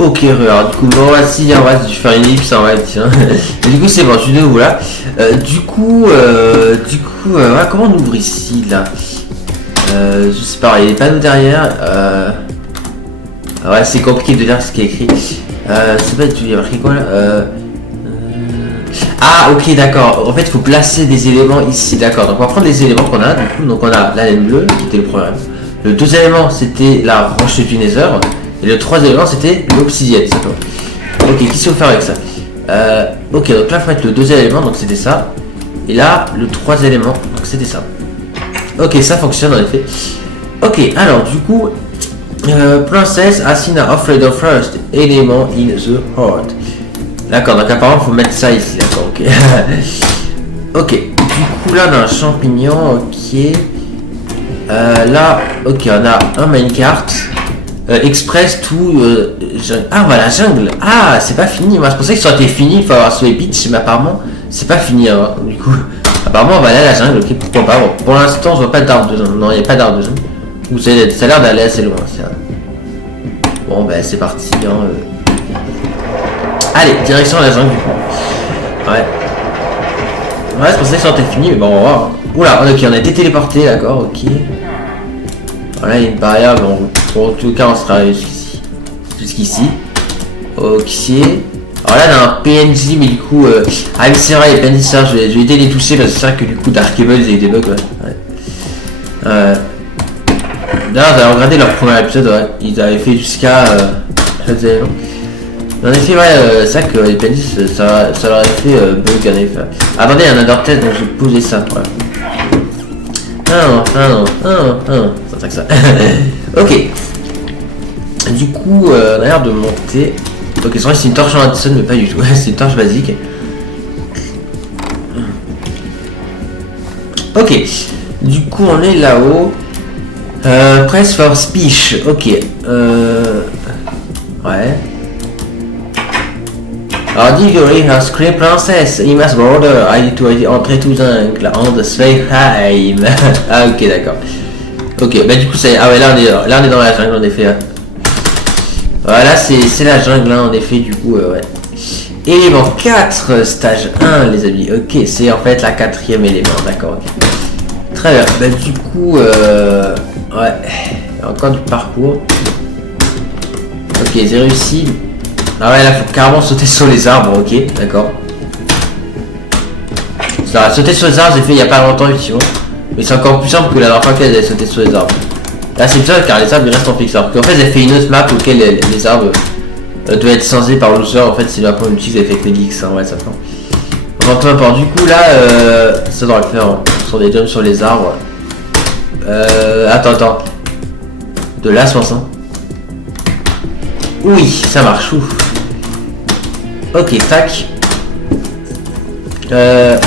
Ok, regarde, du coup, bon, voici, on va faire une ellipse, on va tiens. Et du coup, c'est bon, je suis de nouveau là. Ouais, comment on ouvre ici, là? Je sais pas, il y a des panneaux derrière. Ouais, c'est compliqué de lire ce qui est écrit. C'est pas du tout, il y a marqué quoi là Ah, ok, d'accord. En fait, il faut placer des éléments ici, d'accord. Donc, on va prendre les éléments qu'on a, du coup. Donc, on a la laine bleue, qui était le premier. Le deuxième élément, c'était la roche du Nether. Et le troisième élément, c'était l'obsidienne, ça peut. Ok, qu'est-ce qu'il faut faire avec ça ok, donc là, il faut mettre le deuxième élément, donc c'était ça. Et là, le troisième élément, donc c'était ça. Ok, ça fonctionne en effet. Ok, alors, du coup, Princess Asina offered the first element in the heart. D'accord, donc apparemment, il faut mettre ça ici, d'accord, ok. Ok, du coup, là, on a un champignon, ok. Là, ok, on a un minecart. Express tout ah voilà, jungle. Ah, c'est pas fini. Moi je pensais que ça aurait été fini, il faut avoir sauvé Peach, mais apparemment c'est pas fini hein. Du coup apparemment on va aller à la jungle. Ok, pourquoi pas. Bon, pour l'instant je vois pas d'arbre de jungle. Non, il n'y a pas d'arbre de jungle. Ça a l'air d'aller assez loin ça. Bon ben c'est parti hein. Allez, direction à la jungle du coup. Ouais, je pensais que ça aurait été fini, mais bon on va voir. Oula, ok, on a été téléporté, d'accord, ok. Voilà, il y a une barrière, mais en tout cas on sera jusqu'ici. Ok. Alors là on a un PNJ, mais du coup ah mais c'est vrai, les PNJ ça, je vais aider les toucher parce que c'est vrai que du coup Darkable ils avaient des bugs, ouais. D'ailleurs j'avais regardé leur premier épisode, ouais. Ils avaient fait jusqu'à en effet ouais, c'est vrai que les PNJ ça leur avait fait bug en effet. Attendez, il y a un Undertale, donc je vais poser ça, ouais. C'est que ça. Ok. Du coup, on a l'air de monter. Ok, c'est vrai que c'est une torche en Addison, mais pas du tout. C'est une torche basique. Ok. Du coup, on est là-haut. Press for speech. Ok. Ouais. Alors, Diggory has screamed Princess, he must border, I need to entrer tout jungle, on the Sveigheim. Ah, ok, d'accord. Ok, bah du coup, c'est. Ah, ouais, là on est dans la jungle, en effet. Voilà, c'est la jungle, hein, en effet, du coup, ouais. Élément 4, stage 1, les amis. Ok, c'est en fait la 4e élément, d'accord, ok. Très bien, bah du coup, ouais. Encore du parcours. Ok, j'ai réussi. Ah ouais, là faut carrément sauter sur les arbres, ok, d'accord. Sauter sur les arbres, j'ai fait il y a pas longtemps, effectivement. Mais c'est encore plus simple que la dernière fois qu'elle a sauté sur les arbres. Là c'est bizarre car les arbres ils restent en fixe. Alors qu'en fait, j'ai fait une autre map auquel les arbres doivent être changés par l'user. En fait, c'est la première utilise avec Felix, hein, ouais, ça prend. Enfin, peu importe, du coup, là, ça doit le faire hein, sur des jumps sur les arbres. Attends. De là, je pense, hein. Oui, ça marche, ouf. Ok, tac.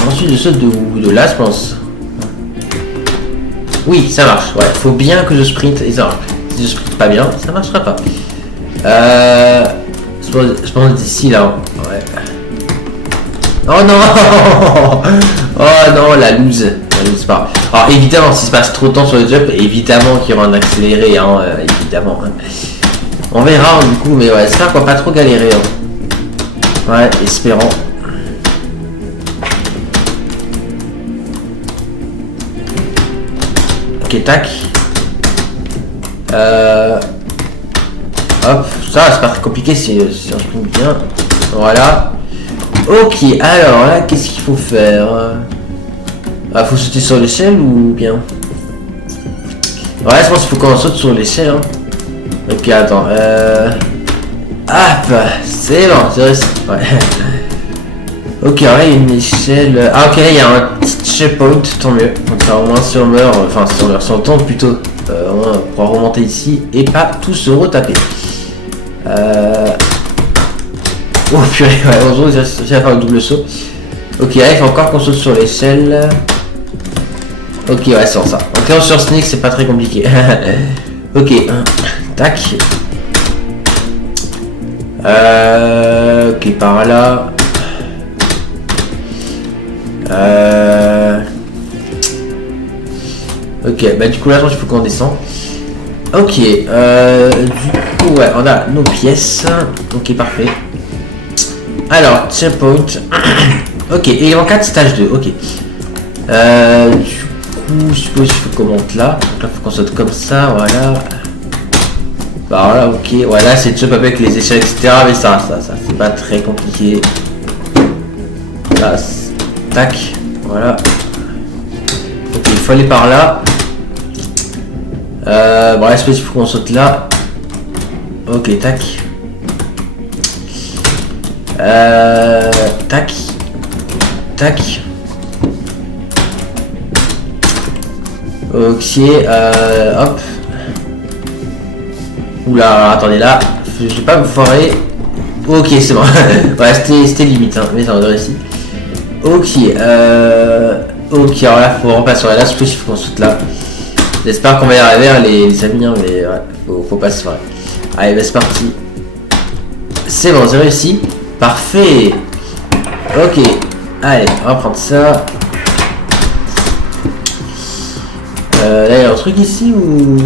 Ensuite je saute de là, je pense. Oui, ça marche. Ouais, faut bien que je sprint. Et ça, si je sprint pas bien, ça marchera pas. Je pense d'ici là. Ouais. Oh non. Oh non, la loose. Pas. Alors évidemment, s'il se passe trop de temps sur le jump, évidemment qu'il y aura un accéléré, hein, évidemment. Hein. On verra du coup, mais ouais, ça quoi, pas trop galérer. Hein. Ouais, espérons. Ok, tac. Hop, ça c'est pas très compliqué si on sprint bien. Voilà. Ok, alors là, qu'est-ce qu'il faut faire? Ah, faut sauter sur l'échelle ou bien? Ouais, je pense qu'il faut qu'on saute sur l'échelle. Hein. Ok, attends. Hop, c'est bon, c'est réussi. Ouais. Ok, là il y a une échelle. Ah, ok, il y a un petit checkpoint, tant mieux. Donc, ça au moins si on meurt, enfin, si on tombe plutôt, on pourra remonter ici et pas tout se retaper. Oh purée, ouais, heureusement j'ai réussi à faire le double saut. Ok, là il faut encore qu'on saute sur l'échelle. Ok, ouais, c'est ça. Donc, sur Snake, c'est pas très compliqué. Ok, tac. Ok, par là. Ok, bah du coup là, il faut qu'on descende. Ok, du coup, ouais, on a nos pièces. Ok, parfait. Alors, checkpoint. Ok, et il en 4 stage 2, ok. Du coup, je suppose qu'il faut qu'on monte là. Donc là, il faut qu'on saute comme ça, voilà. Bah voilà, ok. Voilà, c'est jump avec les échelles, etc. Mais ça, c'est pas très compliqué. Là, tac, voilà. Ok, il faut aller par là. Bon, là, il faut qu'on saute là. Ok, tac. Tac. Tac. Ok, hop. Oula, attendez là. Je vais pas me foirer. Ok, c'est bon. Ouais, c'était limite, hein, mais ça va réussir. Ok, ok, alors là, faut repasser là, surtout il faut qu'on saute là. J'espère qu'on va y arriver, les amis, hein, mais ouais, faut pas se foirer. Allez, bah, c'est parti. C'est bon, j'ai réussi. Parfait. Ok. Allez, on va prendre ça. Là, il y a un truc ici ou...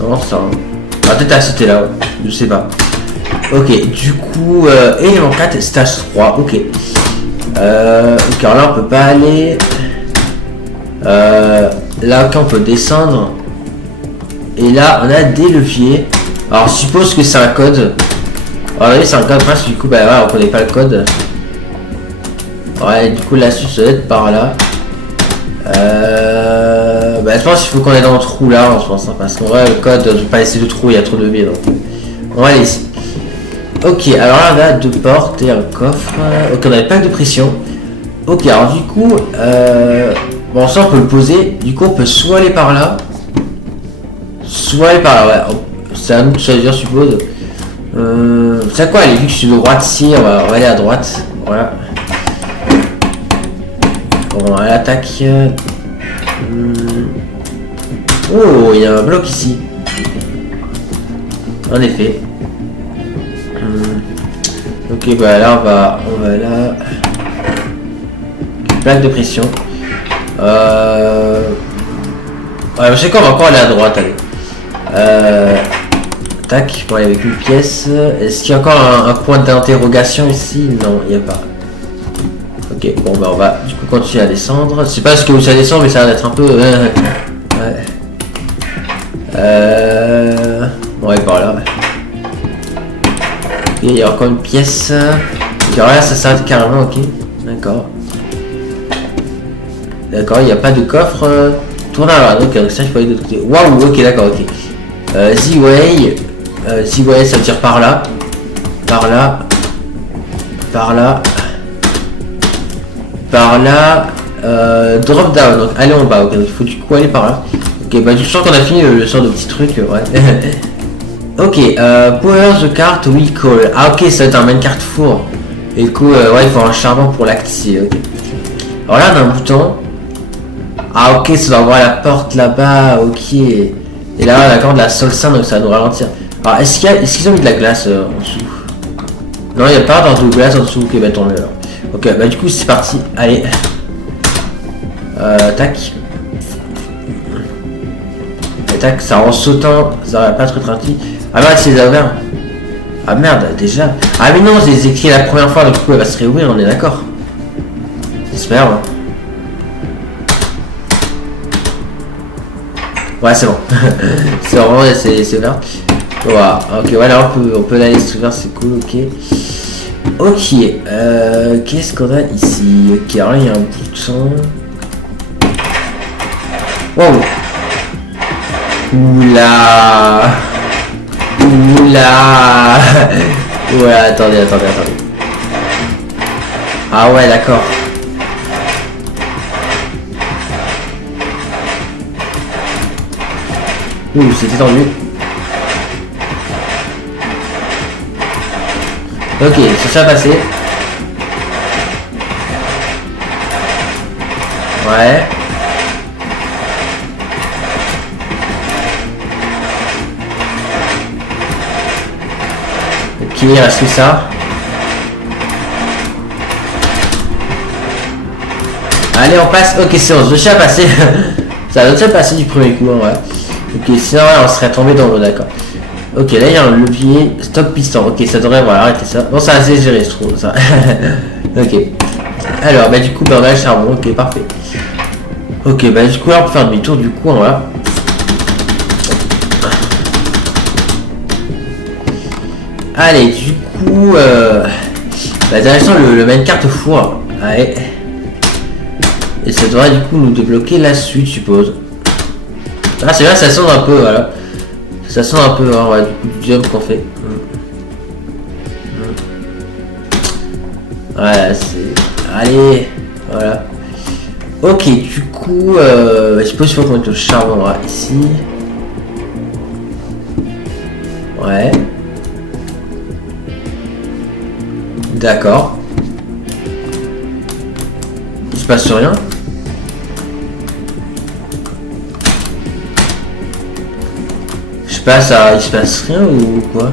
Non, ça... On va peut-être à sauter là, ouais. Je sais pas. Ok, du coup... élément 4, stage 3, ok. Ok, alors là, on peut pas aller... là, ok, on peut descendre. Et là, on a des leviers. Alors, je suppose que c'est un code. Alors, oui, c'est un code, parce que du coup, bah ouais, on connaît pas le code. Ouais, du coup, la suite, ça doit être par là. Bah, je pense qu'il faut qu'on est dans le trou là, je pense, hein, parce qu'en vrai, le code, je vais pas laisser de trou, il y a trop de biais, donc. On va aller ici. Ok, alors là, on a deux portes et un coffre. Ok, on a pas de pression. Ok, alors du coup, bon, ça, on peut le poser. Du coup, on peut soit aller par là, soit aller par là, ouais. C'est à nous de choisir, je suppose. C'est quoi, allez, vu que je suis de droite ici, on va aller à droite. Voilà. Bon, à l'attaque. Oh, il y a un bloc ici. En effet. Ok, bah là, on va là. Plaque de pression. Ouais, je sais qu'on va encore aller à droite, allez. Tac, bon, avec une pièce. Est-ce qu'il y a encore un point d'interrogation ici? Non, il n'y a pas. Ok, bon, bah on va du coup continuer à descendre. Je sais pas ce que ça descend, mais ça va être un peu... ouais. On va aller par là. Ok, il y a encore une pièce. Ok, alors là, ça s'arrête carrément, ok. D'accord. D'accord, il n'y a pas de coffre. Tourne à droite, donc ça je peux aller de l'autre côté. Waouh, ok, d'accord, ok. Z-Way. Z-Way, ça veut dire par là. Par là. Par là. Par là. Drop down, donc aller en bas, ok, donc il faut du coup aller par là. Ok, bah je sens qu'on a fini le sort de petit truc, ouais. Ok, power the cart will call. Ah ok, ça va être un main cart four. Et du coup, ouais, il faut un charbon pour l'activer, ok. Alors là, on a un bouton. Ah ok, ça doit avoir la porte là-bas, ok. Et là, on a encore de la solsin, donc ça va nous ralentir. Alors, est-ce qu'ils ont mis de la glace en dessous? Non, il n'y a pas de glace en dessous, ok, bah tant mieux alors. Ok, bah du coup, c'est parti, allez. Tac. Et tac, ça en sautant, ça va pas être tranquille. Ah merde, c'est ouvert. Ah merde, déjà. Ah mais non, je les ai écrits la première fois, donc du coup, elle va se réouvrir, on est d'accord. J'espère, hein. Ouais, c'est bon. C'est vraiment, c'est ouvert. Voilà, ok, voilà, on peut aller s'ouvrir, c'est cool, ok. Ok, qu'est-ce qu'on a ici? Ok, alors là, il y a un bouton. Wow. Oula. Oula. Ouais, attendez. Ah ouais, d'accord. Ouh, c'était tendu. Ok, c'est ça passé. Ouais. Ok, il reste que ça. Allez, on passe. Ok, c'est bon, je suis à passer. Ça a déjà passé du premier coup, ouais. Ok, sinon on serait tombé dans l'eau, d'accord. Ok, là il y a un levier stop piston. Ok, ça devrait voilà, arrêter ça. Non, ça a assez géré, je trouve ça. Ok. Alors, bah du coup, bah, on a le charbon. Ok, parfait. Ok, bah du coup, là on peut faire demi-tour. Du coup, voilà. Allez, du coup, bah, direction le minecart au four. Allez. Et ça devrait du coup nous débloquer la suite, je suppose. Ah, c'est vrai, ça sonne un peu, voilà. Ça sonne un peu, hein, ouais, du coup, du job qu'on fait. Voilà, c'est... Allez, voilà. Ok, du coup, je suppose qu'il faut qu'on mette le charbon, là, ici. Ouais. D'accord. Il se passe rien. Je sais pas, ça, il se passe rien ou quoi?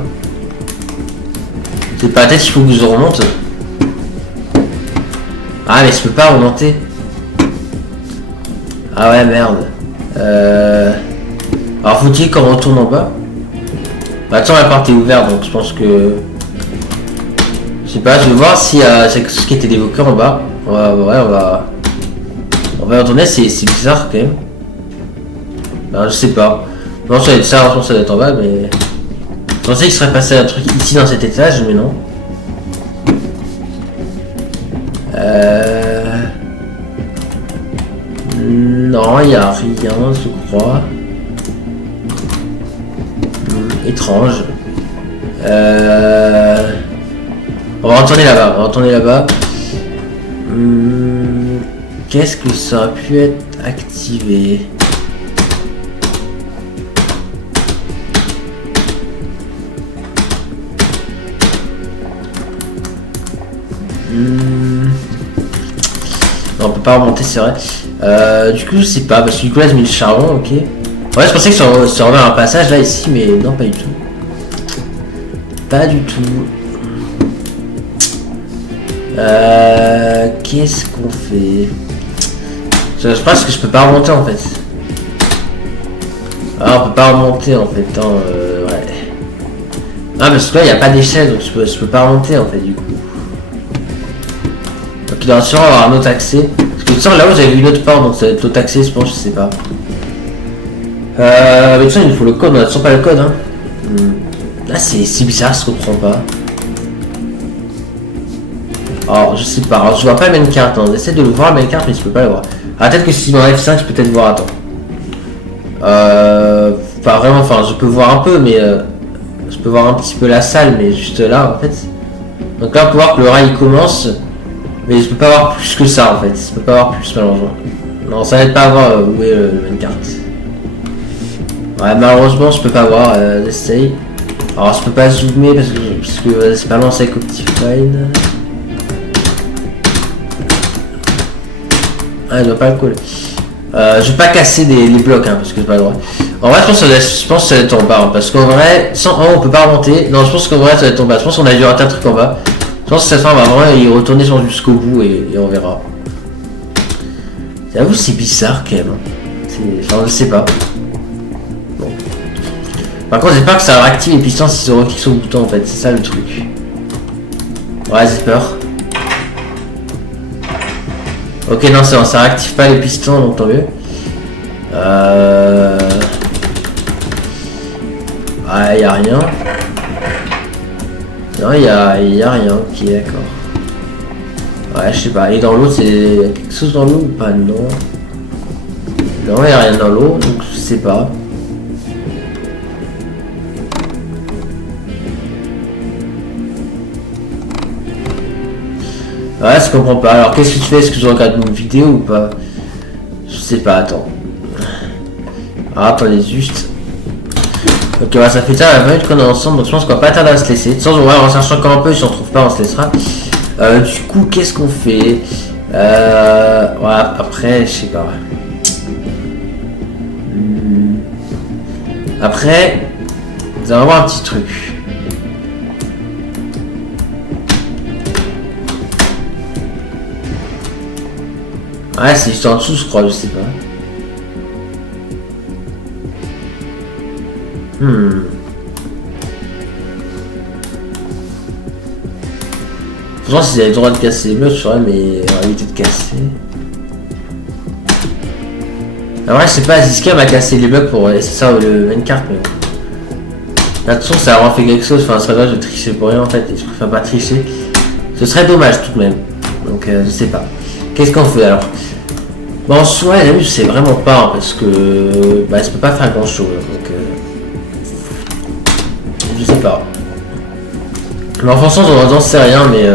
C'est pas la tête, il faut que je remonte. Ah, mais je peux pas remonter. Ah ouais, merde. Alors, faut-il qu'on retourne en bas? Bah, attends, la porte est ouverte, donc je pense que... Je sais pas, je vais voir s'il y a quelque chose qui était évoqué en bas. Ouais, on va retourner, c'est bizarre quand même. Alors, je sais pas. Non, ça va être ça, ça doit être en bas, mais... Je pensais qu'il serait passé un truc ici dans cet étage, mais non. Non, il n'y a rien, je crois. Étrange. On va retourner là-bas, Qu'est-ce que ça a pu être activé? Non, on peut pas remonter, c'est vrai. Du coup, je sais pas, parce que du coup, là, j'ai mis le charbon, ok. Ouais, je pensais que ça aurait un passage là, ici, mais non, pas du tout. Pas du tout. Qu'est-ce qu'on fait? Je pense que je peux pas remonter en fait. Ah, on peut pas remonter en fait. Hein, ouais. Ah, parce que là, il n'y a pas d'échelle, donc je peux pas remonter en fait, du coup. Donc, il doit sûrement avoir un autre accès. Parce que tu là-haut, j'avais vu une autre porte, donc ça va être l'autre accès, je pense, je sais pas. Mais tu sais, il nous faut le code, on a toujours pas le code, hein. Là, c'est bizarre, je comprends pas. Alors, je sais pas, alors, je vois pas la même carte, hein. On essaie de le voir la même carte, mais je peux pas le voir. Ah, peut-être que si dans F5, je peux peut-être voir, attends. Pas vraiment, enfin, je peux voir un peu, mais je peux voir un petit peu la salle, mais juste là, en fait. Donc là, on peut voir que le rail commence, mais je peux pas voir plus que ça, en fait. Je peux pas voir plus, malheureusement. Non, ça n'aide pas à voir où est le minecart. Ouais, malheureusement, je peux pas voir, j'essaye. Alors, je peux pas zoomer parce que c'est pas lancé avec Optifine. Ah, il doit pas le coller. Je vais pas casser les blocs, hein, parce que j'ai pas le droit. En vrai, je pense que ça va être en bas, hein, parce qu'en vrai, sans on peut pas remonter. Non, je pense qu'en vrai, ça va être en bas. Je pense qu'on a dû rater un truc en bas. Je pense que cette fois, on va vraiment y retourner jusqu'au bout et on verra. J'avoue, c'est bizarre quand même. Enfin, je sais pas. Bon. Par contre, j'espère que ça va réactiver les pistons s'ils ont cliqué sur le bouton en fait. C'est ça le truc. Ouais, j'ai peur. Ok, non, c'est bon, ça réactive pas les pistons, donc tant mieux. Ouais, y a rien. Non, y a rien. Ok, d'accord. Ouais, je sais pas. Et dans l'eau, c'est quelque chose dans l'eau ou pas? Non. Non, y a rien dans l'eau, donc je sais pas. Ouais, je comprends pas. Alors, qu'est-ce que tu fais? Est-ce que je regarde une vidéo ou pas? Je sais pas, attends. Ah, attendez, juste. Ok, ouais, ça fait ça, 20 minutes qu'on est ensemble, donc je pense qu'on va pas tarder à se laisser. Sans ouais, on cherche encore un peu, si on trouve pas, on se laissera. Du coup, qu'est-ce qu'on fait? Ouais, après, je sais pas. Après, nous allons voir un petit truc. Ouais, c'est juste en dessous, je crois, je sais pas. Pourtant, s'ils avaient le droit de casser les blocs, je ferais, mais on va éviter de casser. Alors, ouais, je sais pas, Ziska m'a cassé les blocs pour. C'est ça, le main carte, mais bon. De toute façon, ça a vraiment fait quelque chose. Enfin, ça serait dommage de tricher pour rien en fait. Et je préfère pas tricher. Ce serait dommage tout de même. Donc, je sais pas. Qu'est-ce qu'on fait alors? Bon, en soi, les amis, je sais vraiment pas. Hein, parce que. Bah, je peux pas faire grand chose. Donc, je sais pas. Mais en fonction, j'en sais rien, mais.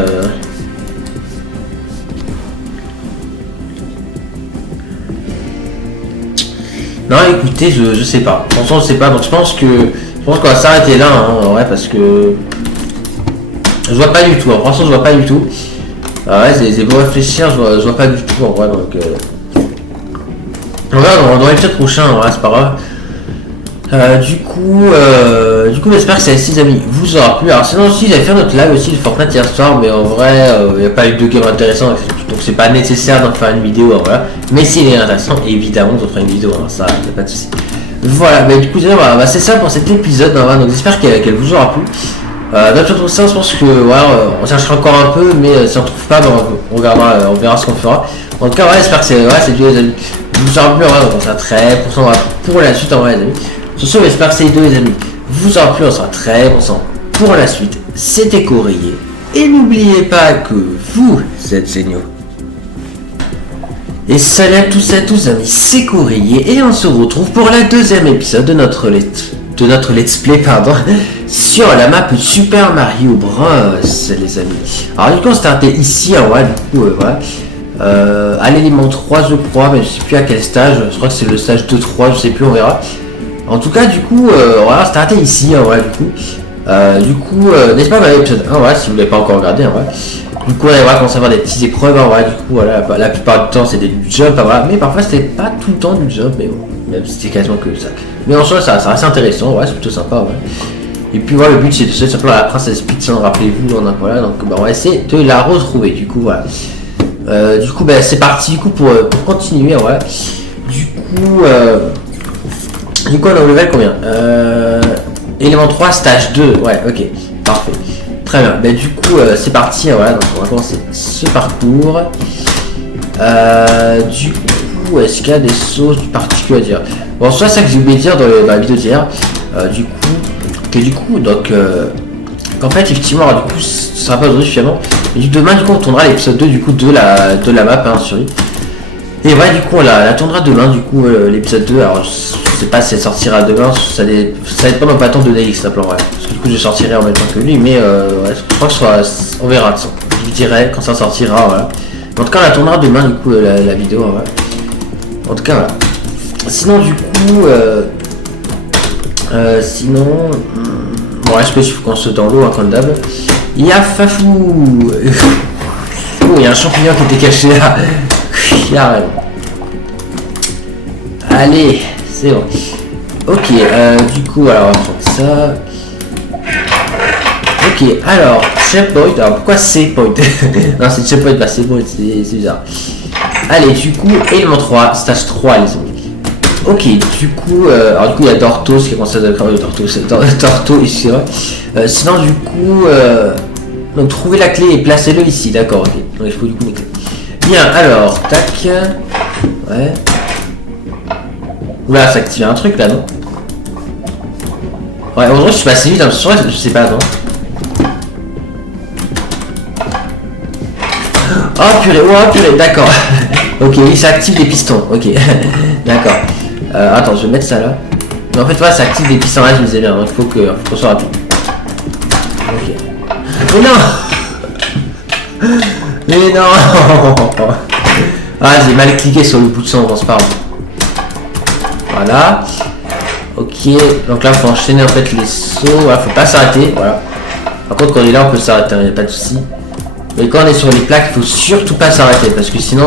Non, écoutez, je sais pas. Franchement, je sais pas. Donc, je pense qu'on va s'arrêter là, hein, en vrai, parce que. Je vois pas du tout. Hein. Franchement, je vois pas du tout. Ah ouais, c'est beau réfléchir, je vois pas du tout, en vrai. Donc. On verra dans l'épisode prochain, en vrai, c'est pas grave. Du coup, j'espère que celle-ci, les amis, vous aura plu. Alors, sinon, aussi, j'avais fait notre live aussi de Fortnite hier soir, mais en vrai, il n'y a pas eu de game intéressant, donc c'est pas nécessaire d'en faire une vidéo, voilà. Mais s'il est intéressant, évidemment, on fera une vidéo, hein, ça, y a pas de souci. Voilà, bah, du coup, voilà, c'est ça pour cet épisode, hein, donc j'espère qu'elle vous aura plu. D'autres tout ça, je pense que, voilà, on cherchera encore un peu, mais si on trouve pas, bah, on regardera, on verra ce qu'on fera. En tout cas, ouais, j'espère que c'est du les amis. Vous aura plu, donc on sera très % pour la suite, en vrai, les amis. Sur ce, j'espère que ces deux les amis vous aura plu, on sera très content pour la suite. C'était Corrier. Et n'oubliez pas que vous êtes géniaux. Et salut à tous et à tous amis, c'est Corrier et on se retrouve pour la deuxième épisode de notre let's play sur la map Super Mario Bros les amis. Alors du coup on s'est arrêté ici, hein, ouais, du coup voilà. À l'élément 3 je crois, mais je sais plus à quel stage, je crois que c'est le stage 2-3, je sais plus, on verra. En tout cas, du coup, voilà, c'est arrêté ici, hein, ouais, du coup, n'est-ce pas, bah, l'épisode 1, ouais, si vous ne l'avez pas encore regardé, hein, ouais. Du coup, on va commencer à avoir des petites épreuves, hein, ouais, du coup, voilà, la plupart du temps, c'était du jump, hein, voilà, mais parfois, c'était pas tout le temps du jump, mais bon, même si c'était quasiment que ça. Mais en soi, ça reste intéressant, ouais, c'est plutôt sympa, ouais. Et puis, voilà, le but, c'est de se simplement la princesse Peach, hein, rappelez-vous, voilà, donc, bah, on va essayer de la retrouver, du coup, voilà. Du coup, bah, c'est parti, du coup, pour continuer, ouais. Du coup, on a au level combien élément 3, stage 2. Ouais, ok. Parfait. Très bien. Ben, du coup, c'est parti. Voilà, donc on va commencer ce parcours. Du coup, est-ce qu'il y a des choses particulières à dire? Bon, soit ça que j'ai oublié de dire dans la vidéo d'hier. Qu'en fait, effectivement, alors, du coup, ce sera pas aujourd'hui finalement. Mais demain, du coup, on tournera l'épisode 2 du coup, de la map, hein, sur lui. Et ouais, du coup, on la tournera demain, du coup, l'épisode 2. Alors, je sais pas si elle sortira demain, ça dépend pas tant de DX, simplement, ouais. Parce que du coup, je sortirai en même temps que lui, mais ouais, je crois que on verra, je vous dirai quand ça sortira, voilà. En tout cas, on la tournera demain, du coup, la vidéo, ouais. En tout cas, voilà. Sinon, du coup, bon, ouais, je peux qu'on se dans l'eau, hein, comme d'hab. Il y a Fafou. Oh, il y a un champignon qui était caché là. Carrément. Allez, c'est bon. Ok, du coup, alors on va prendre ça. Ok, alors, checkpoint. Alors pourquoi c'est point? Non, c'est checkpoint, bah c'est bon, c'est bizarre. Allez, du coup, élément 3, stage 3, les amis. Ok, du coup, alors du coup, il y a Dortos qui commence à Dorto ici, ouais. Sinon, du coup, donc trouvez la clé et placez-le ici, d'accord, ok. Donc il faut du coup les clés. Bien, alors, tac. Ouais. Oula, ça active un truc là, non? Ouais, en vrai, je suis passé vite, hein, je sais pas, non? Oh purée, d'accord. Ok, oui, ça active des pistons, ok. D'accord. Attends, je vais mettre ça là. Mais en fait, voilà, ça active des pistons là, je me disais bien, il faut qu'on soit rapide. Ok. Oh non! Mais non. Ah, j'ai mal cliqué sur le bout de son, on se parle. Voilà. Ok, donc là, il faut enchaîner en fait les sauts. Voilà, faut pas s'arrêter, voilà. Par contre, quand on est là, on peut s'arrêter, il n'y a pas de souci. Mais quand on est sur les plaques, il faut surtout pas s'arrêter, parce que sinon,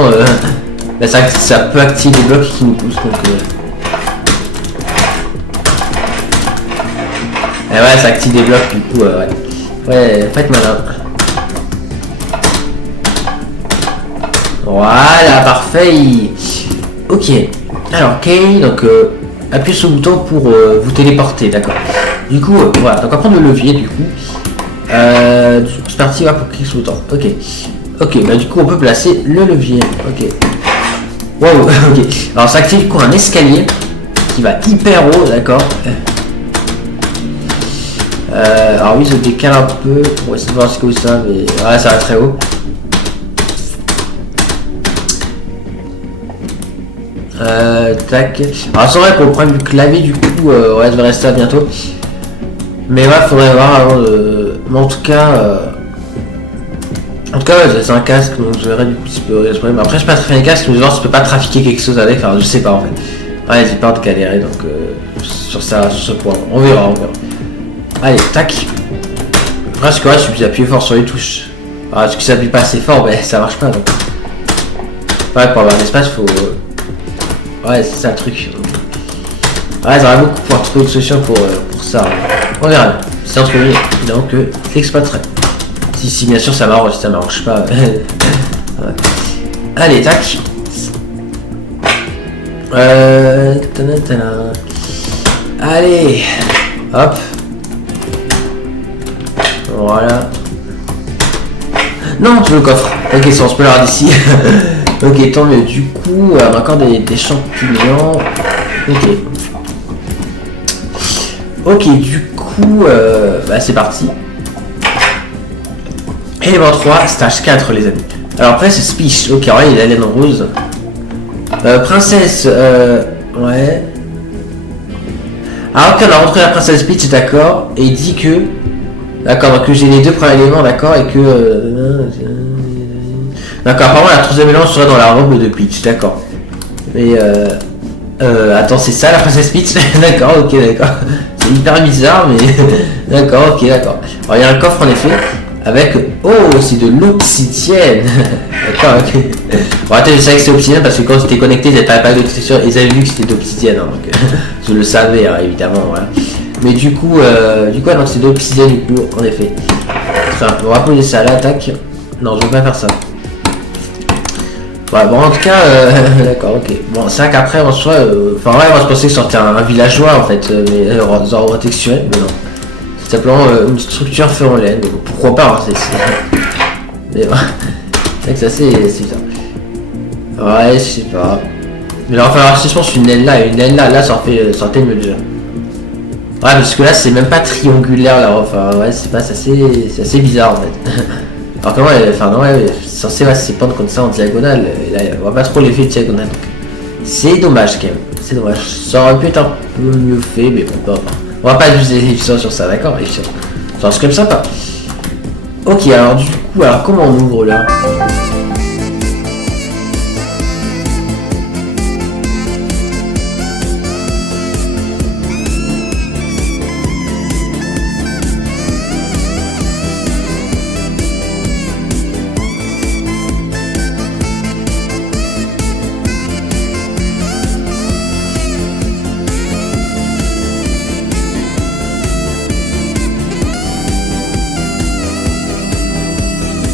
bah, ça peut activer des blocs qui nous poussent. Donc, et ouais, ça active des blocs, du coup, ouais. Ouais, faites malin. Voilà, parfait. Ok. Alors, Kay, donc appuyez sur le bouton pour vous téléporter, d'accord. Du coup, voilà. Donc on va prendre le levier, du coup. suis parti là pour cliquer sous le temps. Ok. Ok, bah du coup on peut placer le levier. Ok. Wow, ok. Alors ça active du coup un escalier qui va hyper haut, d'accord. Alors oui, je décale un peu pour essayer de voir ce que ça, mais ouais, ça va très haut. Tac. Alors c'est vrai pour le problème du clavier, du coup, ouais, je vais rester là bientôt. Mais ouais, faudrait voir avant de. Mais en tout cas, ouais, c'est un casque, donc je verrai du coup si peut régler ce problème. Après, je suis pas très fan des casques, mais genre, tu peux pas trafiquer quelque chose avec, enfin, je sais pas en fait. Ouais, j'ai peur de galérer, donc sur ce point, on verra. Allez, tac. Presque ouais, je suis appuyé fort sur les touches. Alors, parce que ça appuie pas assez fort, ben ça marche pas donc. Ouais, pour avoir l'espace, faut. Ouais, c'est ça le truc. Ouais, j'aurais beaucoup pouvoir trouver une solution pour ça. On verra. C'est entre nous, évidemment que j'exploiterai. Si bien sûr ça m'arrange, si ça m'arrange pas. Ouais. Allez, tac. Allez. Hop. Voilà. Non, tu veux le coffre. Ok, c'est on se peut l'avoir d'ici. Ok, tant mieux. Du coup, on a encore des champignons. Ok. Ok, du coup, bah, c'est parti. Élément 3, stage 4, les amis. Alors après, c'est speech. Ok, ouais, il a la laine rose. Princesse, ouais. Alors, ok, on a rentré la princesse Peach, d'accord. Et il dit que. D'accord, donc j'ai les deux premiers éléments, d'accord, et que. D'accord, apparemment la troisième élément serait dans la robe de Peach, d'accord. Mais attends, c'est ça la princesse Peach. D'accord, ok, d'accord. C'est hyper bizarre, mais d'accord, ok, d'accord. Alors il y a un coffre en effet, avec. Oh, c'est de l'obsidienne. D'accord, ok. Bon, attends, je savais que c'était obsidienne parce que quand c'était connecté, ils n'avaient pas de texture, ils avaient vu que c'était d'obsidienne, hein, donc je le savais, hein, évidemment, voilà. Mais du coup, non, c'est de l'obsidienne, du coup, en effet. Enfin, on va poser ça là, tac. Non, je veux pas faire ça. Ouais, bon, en tout cas, d'accord, ok. Bon, c'est vrai qu'après, en soi, enfin, ouais, moi je pensais que c'était un villageois en fait, mais genre retexturé, mais non. C'est simplement une structure faite en laine, donc pourquoi pas, hein, c'est. Mais bon, c'est vrai que c'est assez bizarre. Ouais, je sais pas. Mais là, enfin, si je pense une laine là, ça en fait mieux déjà. Ouais, parce que là, c'est même pas triangulaire là, enfin, ouais, c'est assez bizarre en fait. Alors que ouais, enfin non, ouais, c'est censé s'épandre comme ça en diagonale, et là, on voit pas trop l'effet de diagonale, donc c'est dommage quand même, c'est dommage. Ça aurait pu être un peu mieux fait, mais bon, on va pas abuser efficient sur ça, d'accord, efficient. Ça c'est comme sympa. Ok, alors du coup, alors comment on ouvre là?